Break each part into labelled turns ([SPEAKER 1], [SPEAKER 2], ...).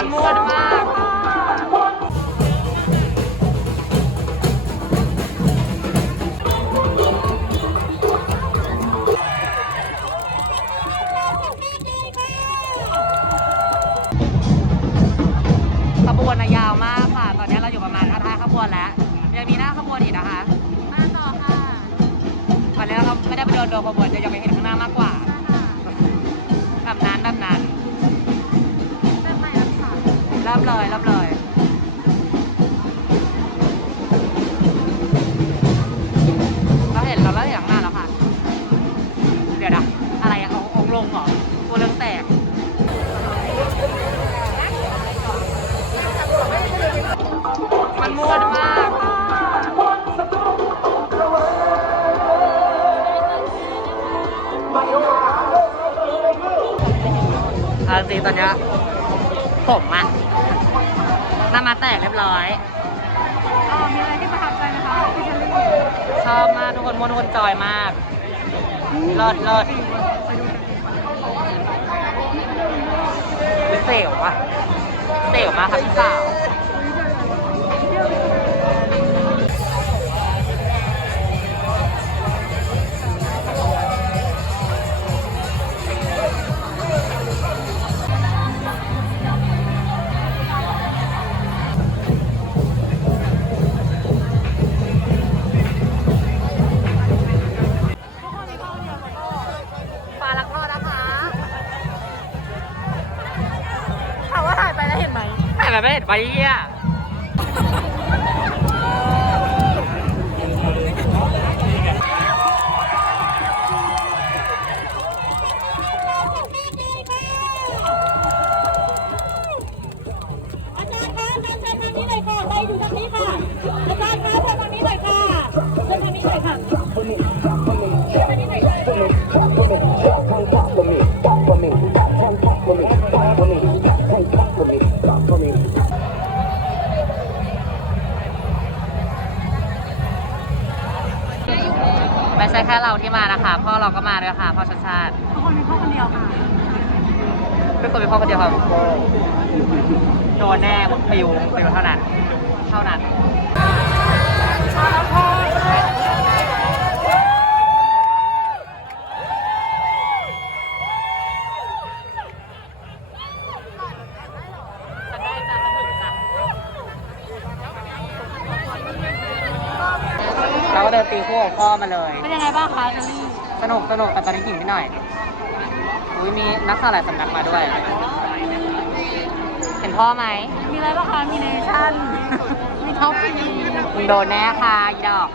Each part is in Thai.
[SPEAKER 1] มันม่ เราเลยริ่มเลยเราเห็นเราแล้วอย่างหน้าแล้วค่ะ เดี๋ยวนะอะไรอะององลงเหรอตัวเรื่องแตกมันม่วนมากอาจริงตอนนี้ผมอะามาแตกเรียบร้อย
[SPEAKER 2] อ๋อมีอะไรที่ประทับใจไหมคะพี่เชอรี่
[SPEAKER 1] ชอบมากทุกคนมวนทุกคนจอยมากเลิศเลิศเสียวอะเสียวมากค่ะพี่สาว
[SPEAKER 2] แต่
[SPEAKER 1] แบบไม่เห็นไปเยี่ย
[SPEAKER 2] อาจารย์คะเชิญเชิญทางนี้หน่อย ค่เรา
[SPEAKER 1] ที่มานะคะ พ่อเราก็มาด้วยค่ะ พ่อชาติชาติ
[SPEAKER 2] ทุกคนมีพ่อคนเดียวค่ะ
[SPEAKER 1] เป็นคนเป็นพ่อคนเดียวค่ะโดนแน่ปิวปิวเท่านั้น เท่านั้น ตีคู่กับพ่อมาเลย
[SPEAKER 2] เป็นยังไงบ้างคะเชอรี่
[SPEAKER 1] สนุกสนุกแต่ตอนนี้หิวนิดหน่อยอุ้ยมีนักข่าวหลายสำนักมาด้วย เห็นพ่อไหม
[SPEAKER 2] มีอะไรบ้างคะมีเนชั่น มีท็อปปี้
[SPEAKER 1] มึงโดนแน่ค่ะอีดอก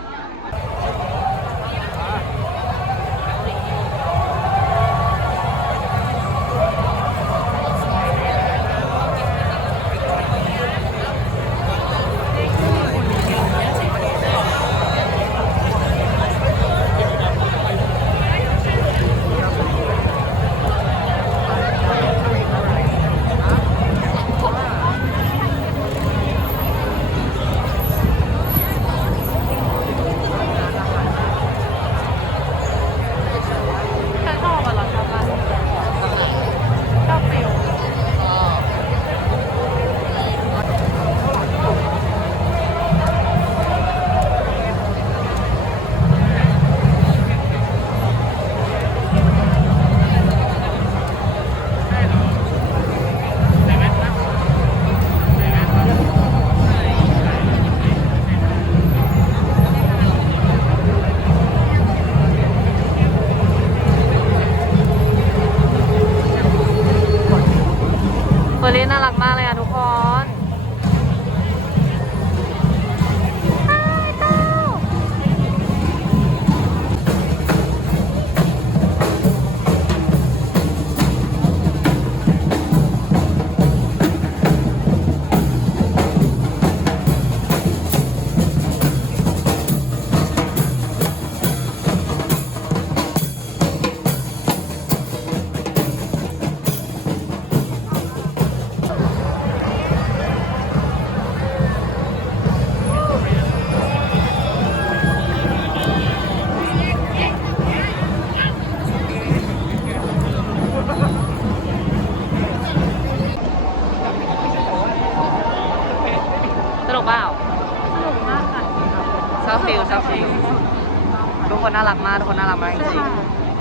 [SPEAKER 1] รักมากทุกคนน่ารักมากจริง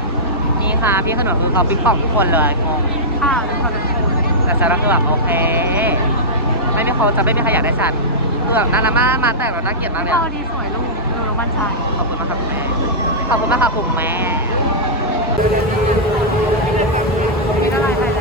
[SPEAKER 1] ๆนี่ค่ะพี่ขนมคือเขาปิ๊กป่องทุกคนเลยงง
[SPEAKER 2] ค่ะเป็นคนเป็นคน
[SPEAKER 1] แต่ฉันก็คือแบบโอเค ไม่มีคนจะไม่มีใครอยากได้ฉันคือแบบน่ารักมากมาแต่เราน่าเกลียดมากเลย
[SPEAKER 2] พ
[SPEAKER 1] อะ
[SPEAKER 2] อดีสวยลูกดูแล้วมั่นใจ
[SPEAKER 1] ขอบคุณมากครับคุณแม่ขอบคุณมากค่ะคุณแม่
[SPEAKER 2] ไม่ได้ไป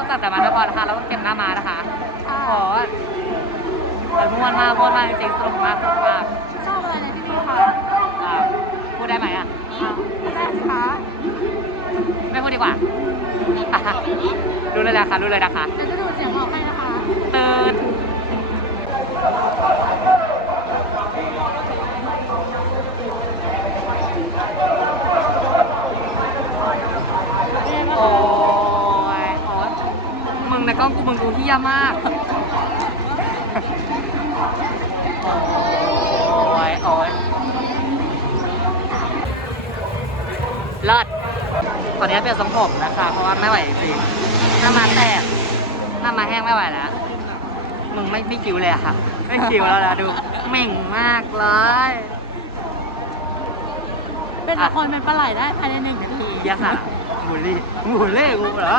[SPEAKER 1] อเคนอกจากแต่มันจะพอนะคะ เราต้องเก็บหน้ามานะคะขอแต่ม่วนมากม่วนมากจริงๆสนุกมากสนุกมาก
[SPEAKER 2] ชอบอะไรในที่นี่คะ
[SPEAKER 1] อ่าพูดได้ไหมอะ
[SPEAKER 2] อ้าวแรกคะ
[SPEAKER 1] ไม่พูดดีกว่า รู้เลยนะคะรู้เลยนะคะ
[SPEAKER 2] เดี๋ยวจะดูดเสียงออกให้นะคะ
[SPEAKER 1] ตื่นโอ้ยโอ้ยมึงใน กล้องกูมึงดูเฮี้ยมาก โอ้ยโอ้ยเลิศขออนุญาตเปลี่ยนทรงผมนะคะ เพราะว่าไม่ไหวจริงๆหน้ามาแตกหน้ามาแห้งไม่ไหวแล้ว มึงไม่ไม่คิวเลยอะค่ะ ไม่คิวแล้วนะดูเหม่งมากเลย
[SPEAKER 2] เป็นละครเป็นปลาไหลได้ภายในหนึ่งนาที
[SPEAKER 1] ยะค่ะบูลลี่บูลลี่กูเหรอ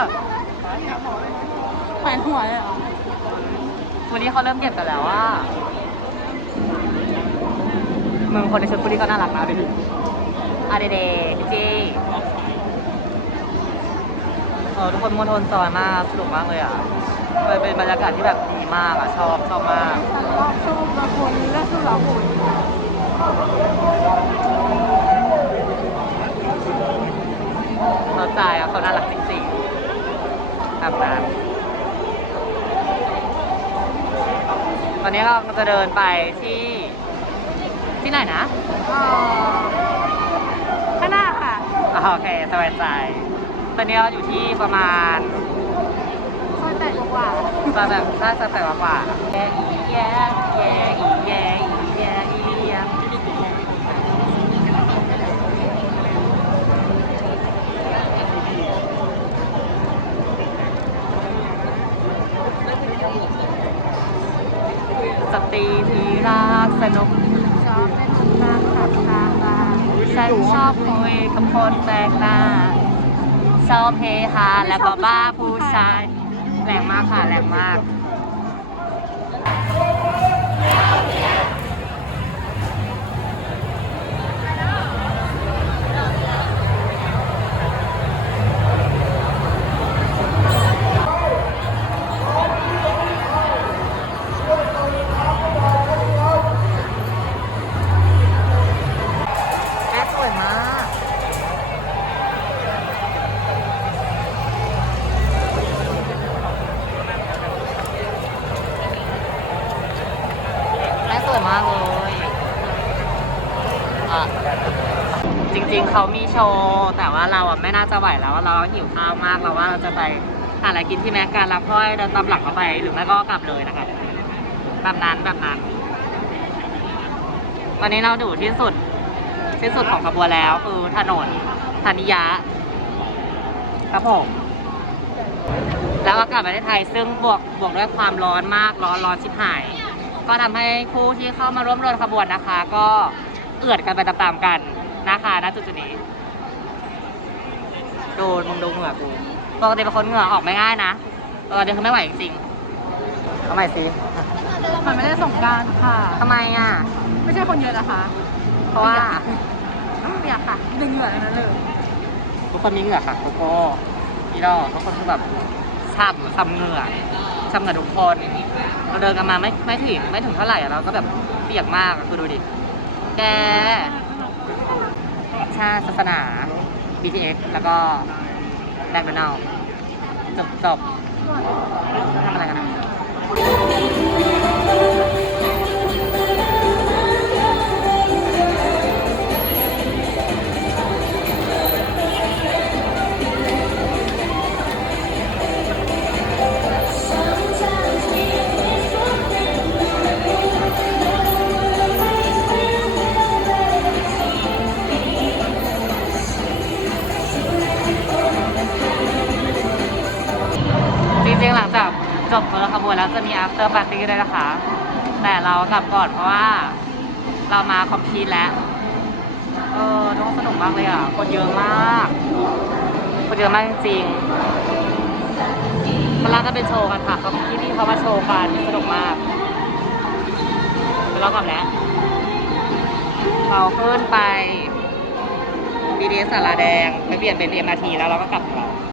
[SPEAKER 2] แขวนหัวเลยเหรอ
[SPEAKER 1] วันนี้เขาเริ่มเก็บกันแล้วว่ามึงคนในชุดพวกนี้ก็น่ารักนะดูดิอาเดเดพี่จีเออทุกคนมวลทนจอยมากสนุกมากเลยอะมันเป็นบรรยากาศที่แบบดีมากอะ ชอบชอบมาก
[SPEAKER 2] ฉันก็ชอบละครและสุราหุ่น
[SPEAKER 1] เข้าใจอะเขาน่ารักจริงๆแบบนั้นต อนนี้เราจะเดินไปที่ ที่ไหนนะ
[SPEAKER 2] ข้างหน้าค่ะ
[SPEAKER 1] อ่าโอเคสบายใจ ตอนนี้เราอยู่ที่ประมาณ
[SPEAKER 2] ซอยแปดกว่า
[SPEAKER 1] ประมาณน่าจะแปดกว่าแย่อีแย่แย่อีแย่อีแย่อีเลียสตรีที่รักสนุก
[SPEAKER 2] ชอบเล่นน้ำขับทางมา
[SPEAKER 1] ฉันชอบคุยกับคนแปลกหน้า ชอบเฮฮา และก็บ้าผู้ชายแรงมากค่ะแรงมาก เขามีโชว์ แต่ว่าเราอะไม่น่าจะไหวแล้วเราหิวข้าวมากเราว่าเราจะไปหาอะไรกินที่แม็กกันแล้วค่อยเดินตามหลังเขาไปหรือไม่ก็กลับเลยนะคะแบบนั้นแบบนั้น วันนี้เราดูที่สุดที่สุดของขบวนแล้วคือถนนธนิยะครับผมแล้วอากาศประเทศไทยซึ่งบวกบวกด้วยความร้อนมากร้อนร้อนชิบหาย ก็ทำให้ผู้ที่เข้ามาร่วมเดินขบวนนะคะ ก็เอือดกันไปตามๆกัน นะคะณจุดจุดๆนี้ดูมึงดูเหงื่อกูปกติเป็นคนเหงื่อออกไม่ง่ายนะตอนนี้คือไม่ไหวจริงๆทำไมสิ
[SPEAKER 2] มันไม่ได้ส่งกรารค่ะ
[SPEAKER 1] ทำไมอะ
[SPEAKER 2] ไม่ใช่คนเยอะนะคะ
[SPEAKER 1] เพราะว่า
[SPEAKER 2] เนี่ยค่ะดึงเหงื่อทั้งนั้นเลย
[SPEAKER 1] ทุกคนมีเหงื่อค่ะโกโก้พี่ดอกทุกคนคือแบบช่ำช่ำเหงื่อช่ำเหงื่อทุกคน เราเดินกันมาไม่ไม่ถึงไม่ถึงเท่าไหร่อะเราก็แบบเปียกมากอะคือดูดิ แก ชาติศาสนา BTS แล้วก็แบงค์โดนัลจบจบทำอะไรกันนะ จบรถขบวนแล้วจะมี after party ด้วยนะคะ แต่เรากลับก่อนเพราะว่า เรามาคอมพีทแล้ว เออทุกคนสนุกมากเลยอะ คนเยอะมาก คนเยอะมากจริงๆมันรักก็เป็นโชว์กันค่ะเขาที่นี่เขามาโชว์กันสนุกมากเรากลับแล้วเราขึ้นไป BTS สาราแดงไปเปลี่ยนเป็น MRT แล้วเราก็กลับของเรา